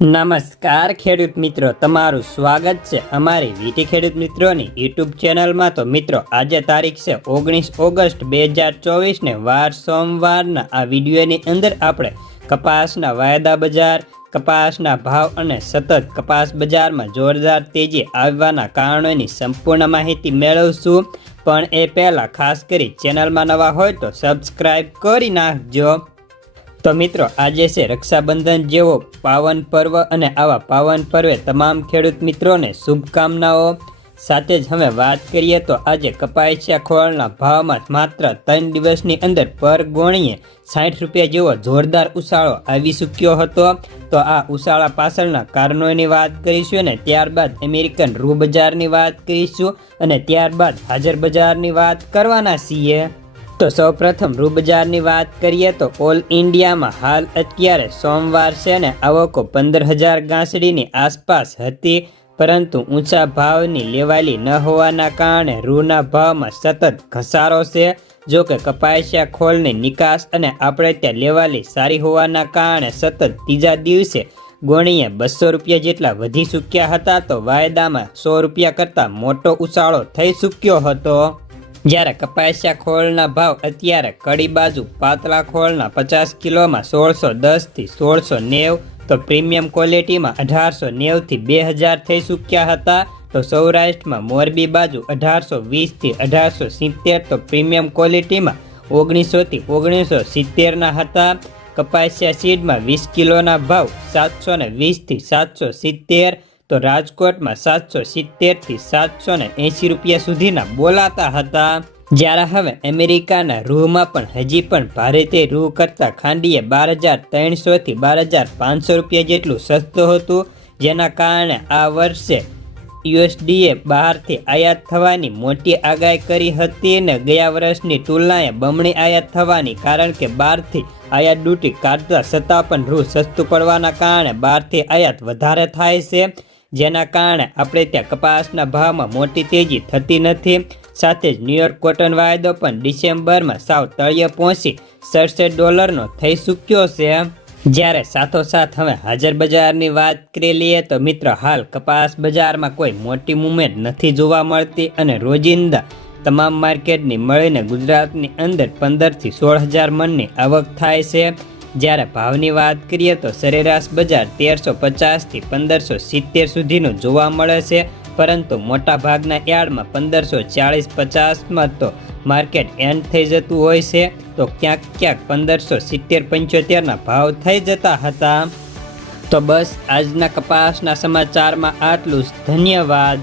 નમસ્કાર ખેડૂત મિત્રો, તમારું સ્વાગત છે અમારી વીટી ખેડૂત મિત્રોની યુટ્યુબ ચેનલમાં। તો મિત્રો, આજે તારીખ છે 19 ઓગસ્ટ 2024 ને વાર સોમવારના આ વિડીયોની અંદર આપણે કપાસના વાયદા બજાર, કપાસના ભાવ અને સતત કપાસ બજારમાં જોરદાર તેજી આવવાના કારણોની સંપૂર્ણ માહિતી મેળવશું। પણ એ પહેલાં ખાસ કરી ચેનલમાં નવા હોય તો સબસ્ક્રાઈબ કરી નાખજો। તો મિત્રો, આજે છે રક્ષાબંધન જેવો પાવન પર્વ અને આવા પાવન પર્વે તમામ ખેડૂત મિત્રોને શુભકામનાઓ। સાથે જ હવે વાત કરીએ તો આજે કપાસિયા ખોળના ભાવમાં માત્ર 3 દિવસની અંદર પર ગોણીએ 60 રૂપિયા જેવો જોરદાર ઉછાળો આવી ચૂક્યો હતો। તો આ ઉછાળા પાછળના કારણોની વાત કરીશું અને ત્યારબાદ અમેરિકન રૂ બજારની વાત કરીશું અને ત્યારબાદ હાજર બજારની વાત કરવાના છીએ। તો સૌપ્રથમ રૂ બજારની વાત કરીએ તો ઓલ ઇન્ડિયામાં હાલ અત્યારે સોમવાર છે ને આવકો 15,000 ગાંસડીની આસપાસ હતી, પરંતુ ઊંચા ભાવની લેવાલી ન હોવાના કારણે રૂના ભાવમાં સતત ઘસારો છે। જો કે કપાસિયા ખોળની નિકાસ અને આપણે ત્યાં લેવાલી સારી હોવાના કારણે સતત ત્રીજા દિવસે ગોણીએ 200 રૂપિયા જેટલા વધી ચૂક્યા હતા। તો વાયદામાં 100 રૂપિયા કરતાં મોટો ઉછાળો થઈ ચૂક્યો હતો। જ્યારે કપાસિયા ખોળના ભાવ અત્યારે કડી બાજુ પાતળા ખોળના 50 કિલોમાં 1610 થી 1690, તો પ્રીમિયમ ક્વોલિટીમાં 1890 થી 2000 થઈ ચૂક્યા હતા। તો સૌરાષ્ટ્રમાં મોરબી બાજુ 1820 થી 1870, તો પ્રીમિયમ ક્વોલિટીમાં 1900 થી 1970 હતા। કપાસિયા સીડમાં 20 કિલોના ભાવ 720 થી 770, તો રાજકોટમાં 770 થી 780 રૂપિયા સુધીના બોલાતા હતા। જ્યારે હવે અમેરિકાના રૂમાં પણ હજી પણ ભારતીય રૂ કરતાં ખાંડીએ 12,300 થી 12,500 રૂપિયા જેટલું સસ્તું હતું, જેના કારણે આ વર્ષે યુએસડીએ બહારથી આયાત થવાની મોટી આગાહી કરી હતી અને ગયા વર્ષની તુલનાએ બમણી આયાત થવાની, કારણ કે બહારથી આયાત ડ્યુટી કાઢતા છતાં પણ રૂ સસ્તું પડવાના કારણે બહારથી આયાત વધારે થાય છે, જેના કારણે આપણે ત્યાં કપાસના ભાવમાં મોટી તેજી થતી નથી। સાથે જ ન્યુયોર્ક કોટન વાયદો પણ ડિસેમ્બરમાં સાવ તળિયે પહોંચી $67 થઈ ચૂક્યો છે। જ્યારે સાથોસાથ હવે હાજર બજારની વાત કરી લઈએ તો મિત્રો, હાલ કપાસ બજારમાં કોઈ મોટી મૂવમેન્ટ નથી જોવા મળતી અને રોજિંદા તમામ માર્કેટની મળીને ગુજરાતની અંદર 15 થી 16,000 મણની આવક થાય છે। જ્યારે ભાવની વાત કરીએ તો સરેરાશ બજાર 1350 થી 1570 સુધીનું જોવા મળે છે, પરંતુ મોટા ભાગના યાર્ડમાં 1540-50માં તો માર્કેટ એન્ડ થઈ જતું હોય છે, તો ક્યાંક ક્યાંક 1570-75ના ભાવ થઈ જતા હતા। તો બસ આજના કપાસના સમાચારમાં આટલું જ। ધન્યવાદ।